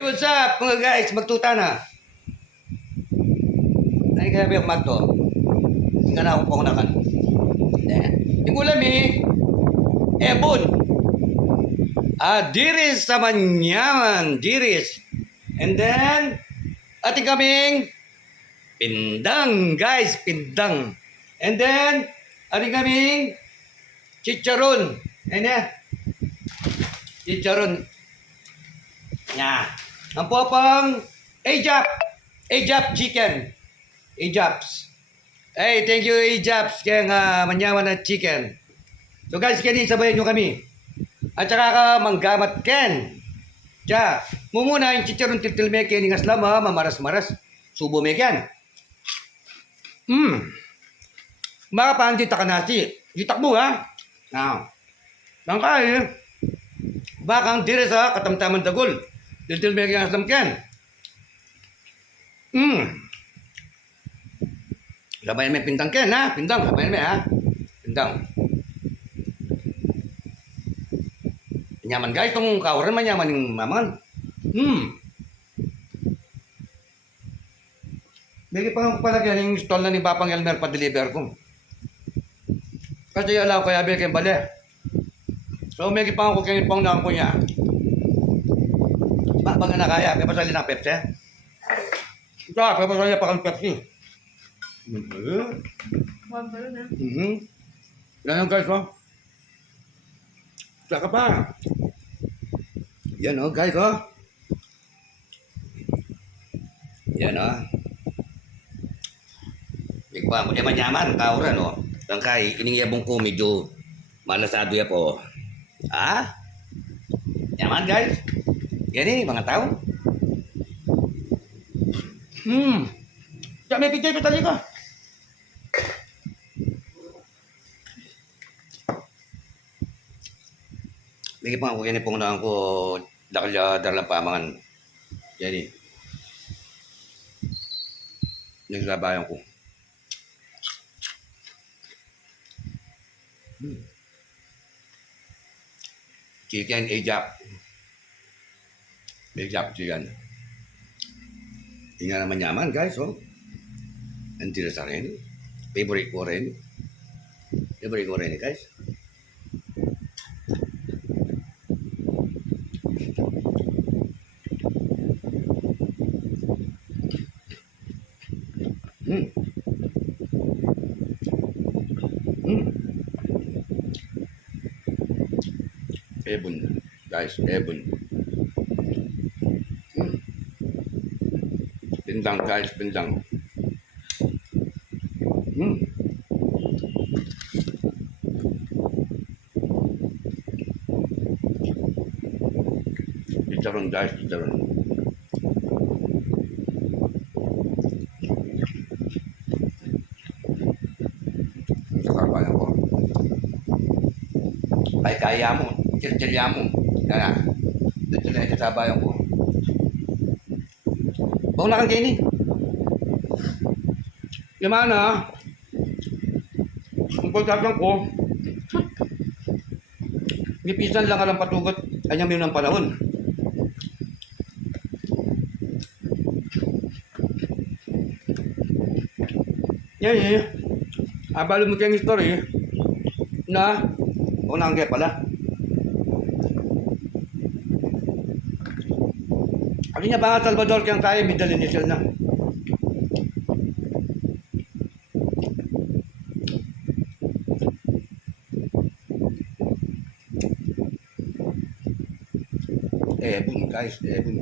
What's up mga guys? Magtuta na. Ay kaya biyak magto. Tingnan na ako po na kan. Yung ulam ebon. Diris sa manyaman. Diris. And then, ating kaming pindang guys. Pindang. And then, ating kaming chicharon. Ayan na. Chicharon. Nya. Ang popang Ajap. Ajap chicken. Ajaps. Hey, thank you Ajaps kaya nga manyaman na chicken. So guys, kaya sabayan nyo kami. At saka ka manggamat ken. Diya, mumuna yung chicharon tiltil me kaya ningas lama, mamaras-maras. Subo me ken. Mga pandi takanasi. Itak mo ha. Now. Nangkay. Bakang dire sa katamtaman dagol. Tiltil me kaya aslam ken. Labayan may pindang ken ha. Pindang. Labayan may ha. Pindang. Nyaman guys. Itong kawaran manyaman yung maman. Bigay pa nga palagyan yung stall na ni Papang Elmer pa-deliver ko. Kasi alaw kaya bigay kayong bali. So may pa ako kayong pang ko niya. Baga na kaya. May pasali ng Pepsi. Ito may pasali pa kang Pepsi. Yan guys oh. Saka pa. Yan oh guys oh. Yan oh. Bigpa mo yaman-yaman kauran oh. Tangkay iningyabong ko medyo malasado ya po. Yaman guys. Yan mga tao. Siya may picture tali ka. Bigay pa ako yan pong naan ko dakal dalang pamangan. Yan naglabayan ko. Chicken Ajap. Ajap chicken. Tingnan naman yaman guys oh. Ang tira sa rin. Favorite ko rin. Favorite ko rin guys. Ebon guys, ebon. Pindang guys, pindang. Chicharon guys, chicharon. Kakarbayan ko. Ay kaya mo. Chirchirya mo. Kaya, dito na kasabayan ko. Bawang na kang kainin. Yung mana, ang pagkakang ko, nipisan lang alang patugot, kanyang mayroon ng panahon. Yan. Abalo mo kayong story na, bawang na kang kaya pala. Sabi niya ba Salvador kayang tayo, middle initial na. Ebon guys, ebon.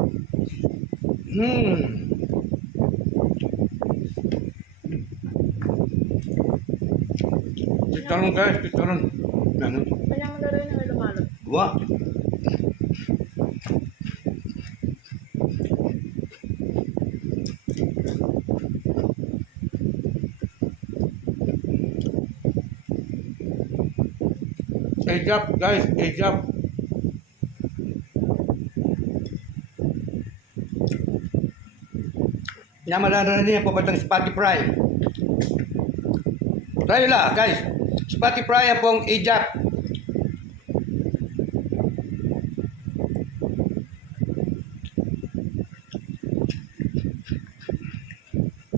Chicharon guys, chicharon. Ano? Kanya mo na rin ang lumalot. Wah. Ajap guys, ajap. Namalala niya po patang Spotify. Try lang guys. Spotify ang pong ajap.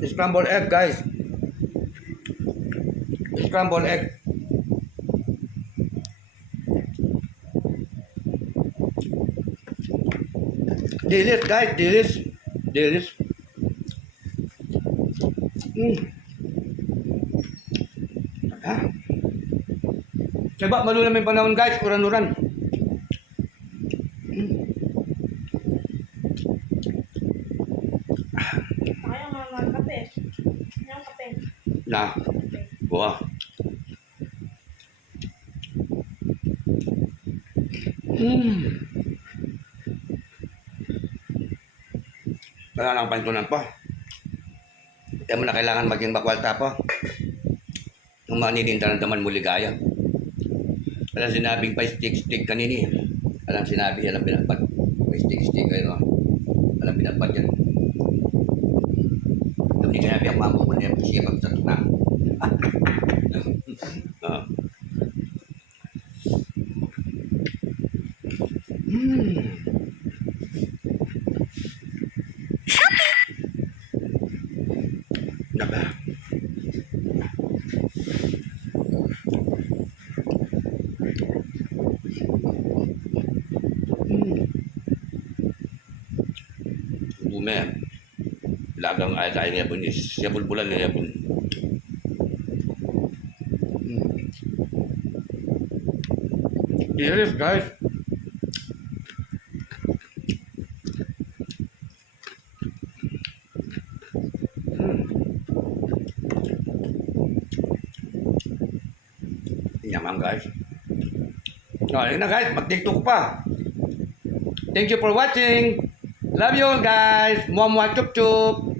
Scrambled egg, guys. Scrambled egg. Dilis, guys. Dilis. Dilis. Ah. Diba, malulam yung panahon, guys. Uran-uran. Kaya mga kape. Yung kape. Na. Wah. Wala lang pantunan po. Kaya mo na kailangan maging bakwalta po. Kung maninindaran-daman mo ligaya. Walang sinabing pa stick-stick kanini. Walang sinabi, walang pinagpad. Pa stick-stick kayo. Walang pinagpad yan. Hindi kaya biyak mambo mo niya siya pag sa tukna. Naba. Bume. Lagang ay kaya niya po ni siya bulbulan niya po. Yes, guys. Yaman, guys. Oh, yun na, guys. Mag-tiktok pa. Thank you for watching. Love you all, guys. Mwah, mwah, chup, chup.